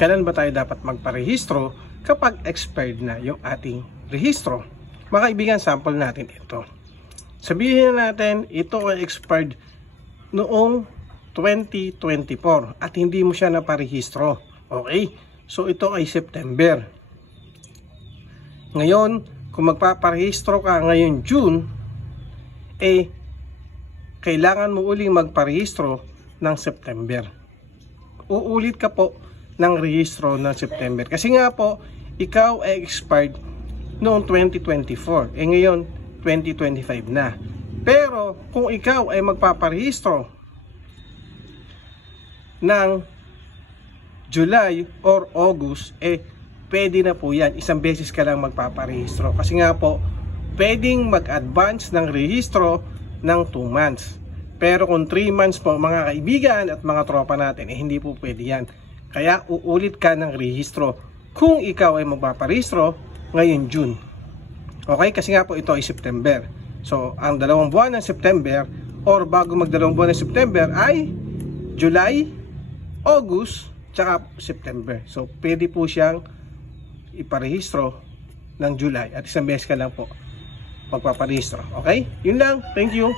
kailan ba tayo dapat magparehistro kapag expired na yung ating rehistro. Mga kaibigan, sample natin ito. Sabihin natin ito ay expired noong 2024 at hindi mo siya naparehistro. Okay? So ito ay September. Ngayon, kung magpaparehistro ka ngayon June, kailangan mo uling magparehistro ng September. Uulit ka po ng rehistro ng September. Kasi nga po, ikaw ay expired noong 2024. Ngayon, 2025 na. Pero, kung ikaw ay magpaparehistro ng July or August, pwede na po yan. Isang beses ka lang magpaparehistro. Kasi nga po, pwedeng mag-advance ng rehistro ng 2 months. Pero kung 3 months po mga kaibigan at mga tropa natin, hindi po pwede yan. Kaya uulit ka ng rehistro kung ikaw ay magpaparehistro ngayon June. Okay? Kasi nga po ito ay September. So, ang 2 buwan ng September or bago mag 2 buwan ng September ay July, August, tsaka September. So, pwede po siyang iparehistro ng July at isang beses ka lang po magpaparehistro. Okay? Yun lang. Thank you.